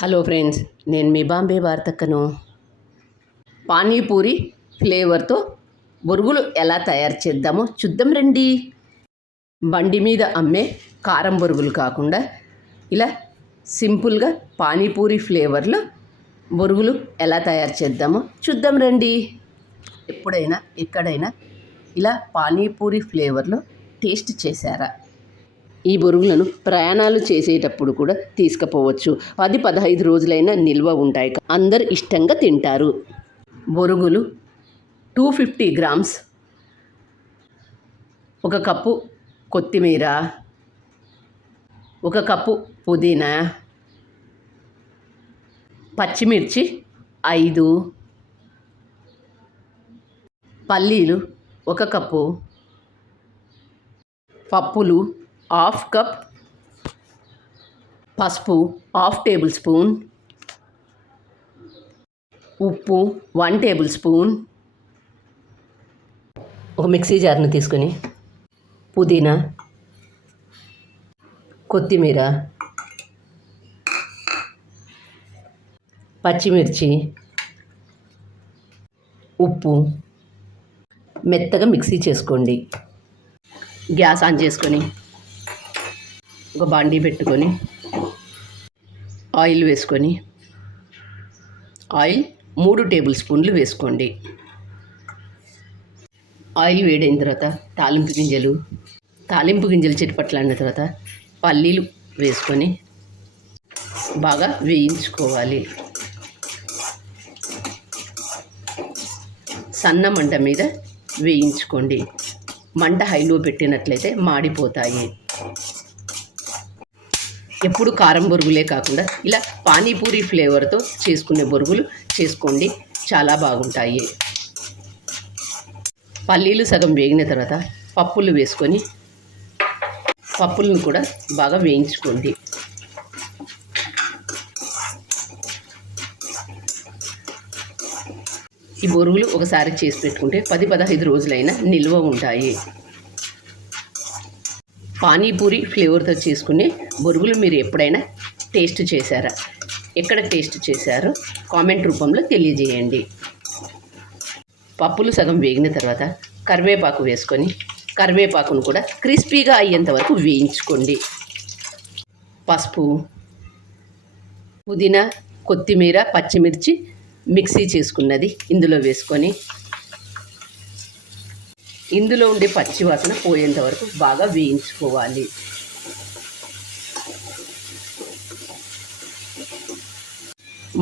Hello friends, నేను మీ బాంబే వార్తక్కను. పానీపూరి ఫ్లేవర్తో బొరుగులు ఎలా తయారు చేద్దామో చూద్దాం రండి. బండి మీద అమ్మే కారం బొరుగులు కాకుండా ఇలా సింపుల్గా పానీపూరి ఫ్లేవర్లో బొరుగులు ఎలా తయారు చేద్దామో చూద్దాం రండి. ఎప్పుడైనా ఎక్కడైనా ఇలా పానీపూరి ఫ్లేవర్లో టేస్ట్ చేశారా? ఈ బొరుగులను ప్రయాణాలు చేసేటప్పుడు కూడా తీసుకుపోవచ్చు. 10-15 రోజులైనా నిల్వ ఉంటాయి. అందరు ఇష్టంగా తింటారు. బొరుగులు 250 గ్రామ్స్, 1 కప్పు కొత్తిమీర, 1 కప్పు పుదీనా, పచ్చిమిర్చి 5, పల్లీలు 1 కప్పు, పప్పులు 1/2 కప్, పసుపు 1/2 టేబుల్ స్పూన్, ఉప్పు 1 టేబుల్ స్పూన్. ఒక మిక్సీ జార్ను తీసుకొని పుదీనా, కొత్తిమీర, పచ్చిమిర్చి, ఉప్పు మెత్తగా మిక్సీ చేసుకోండి. గ్యాస్ ఆన్ చేసుకొని ఒక బాండీ పెట్టుకొని ఆయిల్ వేసుకొని ఆయిల్ 3 టేబుల్ స్పూన్లు వేసుకోండి. ఆయిల్ వేడైన తర్వాత తాలింపు గింజలు చిటపట్లాడిన తర్వాత పల్లీలు వేసుకొని బాగా వేయించుకోవాలి. సన్న మంట మీద వేయించుకోండి. మంట హైలో పెట్టినట్లయితే మాడిపోతాయి. ఎప్పుడు కారం బొరుగులే కాకుండా ఇలా పానీపూరి ఫ్లేవర్తో చేసుకునే బొరుగులు చేసుకోండి, చాలా బాగుంటాయి. పల్లీలు సగం వేగిన తర్వాత పప్పులు వేసుకొని పప్పులను కూడా బాగా వేయించుకోండి. ఈ బొరుగులు ఒకసారి చేసి పెట్టుకుంటే 10-15 రోజులైనా నిల్వ ఉంటాయి. పానీపూరి ఫ్లేవర్తో చేసుకునే బొరుగులు మీరు ఎప్పుడైనా టేస్ట్ చేశారా? ఎక్కడ టేస్ట్ చేశారో కామెంట్ రూపంలో తెలియజేయండి. పప్పులు సగం వేగిన తర్వాత కరివేపాకు వేసుకొని కరివేపాకును కూడా క్రిస్పీగా అయ్యేంత వరకు వేయించుకోండి. పసుపు, పుదీనా, కొత్తిమీర, పచ్చిమిర్చి మిక్సీ చేసుకున్నది ఇందులో వేసుకొని ఇందులో ఉండే పచ్చివాసన పోయేంత వరకు బాగా వేయించుకోవాలి.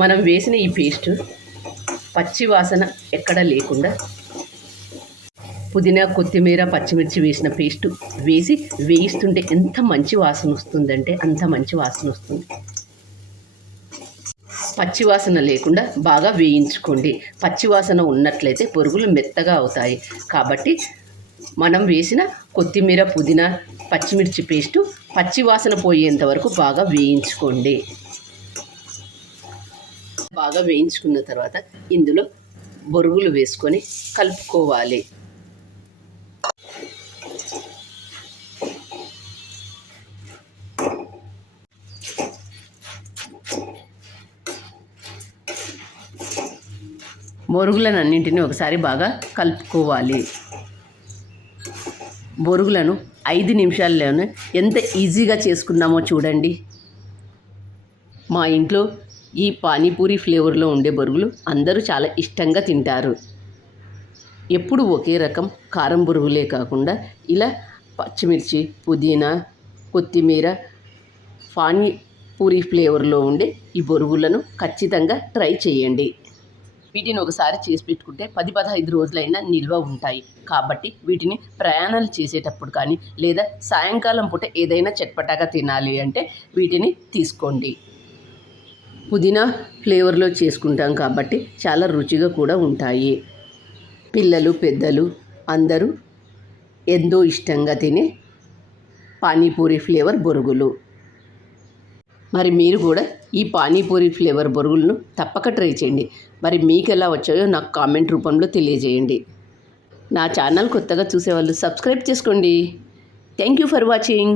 మనం వేసిన ఈ పేస్ట్ పచ్చివాసన ఎక్కడ లేకుండా పుదీనా, కొత్తిమీర, పచ్చిమిర్చి వేసిన పేస్ట్ వేసి వేయిస్తుంటే ఎంత మంచి వాసన వస్తుందంటే అంత మంచి వాసన వస్తుంది. పచ్చివాసన లేకుండా బాగా వేయించుకోండి. పచ్చివాసన ఉన్నట్లయితే బొరుగులు మెత్తగా అవుతాయి. కాబట్టి మనం వేసిన కొత్తిమీర, పుదీనా, పచ్చిమిర్చి పేస్టు పచ్చివాసన పోయేంత వరకు బాగా వేయించుకోండి. బాగా వేయించుకున్న తర్వాత ఇందులో బొరుగులు వేసుకొని కలుపుకోవాలి. బొరుగులను అన్నింటినీ ఒకసారి బాగా కలుపుకోవాలి. బొరుగులను 5 నిమిషాల్లోనే ఎంత ఈజీగా చేసుకున్నామో చూడండి. మా ఇంట్లో ఈ పానీపూరి ఫ్లేవర్లో ఉండే బొరుగులు అందరూ చాలా ఇష్టంగా తింటారు. ఎప్పుడు ఒకే రకం కారం బొరుగులే కాకుండా ఇలా పచ్చిమిర్చి, పుదీనా, కొత్తిమీర, పానీపూరి ఫ్లేవర్లో ఉండే ఈ బొరుగులను ఖచ్చితంగా ట్రై చేయండి. వీటిని ఒకసారి చేసి పెట్టుకుంటే 10-15 రోజులైనా నిల్వ ఉంటాయి. కాబట్టి వీటిని ప్రయాణాలు చేసేటప్పుడు కానీ లేదా సాయంకాలం పూట ఏదైనా చట్పటాగా తినాలి అంటే వీటిని తీసుకోండి. పుదీనా ఫ్లేవర్లో చేసుకుంటాం కాబట్టి చాలా రుచిగా కూడా ఉంటాయి. పిల్లలు, పెద్దలు అందరూ ఎంతో ఇష్టంగా తినే పానీపూరి ఫ్లేవర్ బొరుగులు. మరి మీరు కూడా ఈ పానీపూరి ఫ్లేవర్ బొరుగులను తప్పక ట్రై చేయండి. మరి మీకు ఎలా వచ్చాయో నాకు కామెంట్ రూపంలో తెలియజేయండి. నా ఛానల్ కొత్తగా చూసేవాళ్ళు సబ్స్క్రైబ్ చేసుకోండి. Thank you for watching.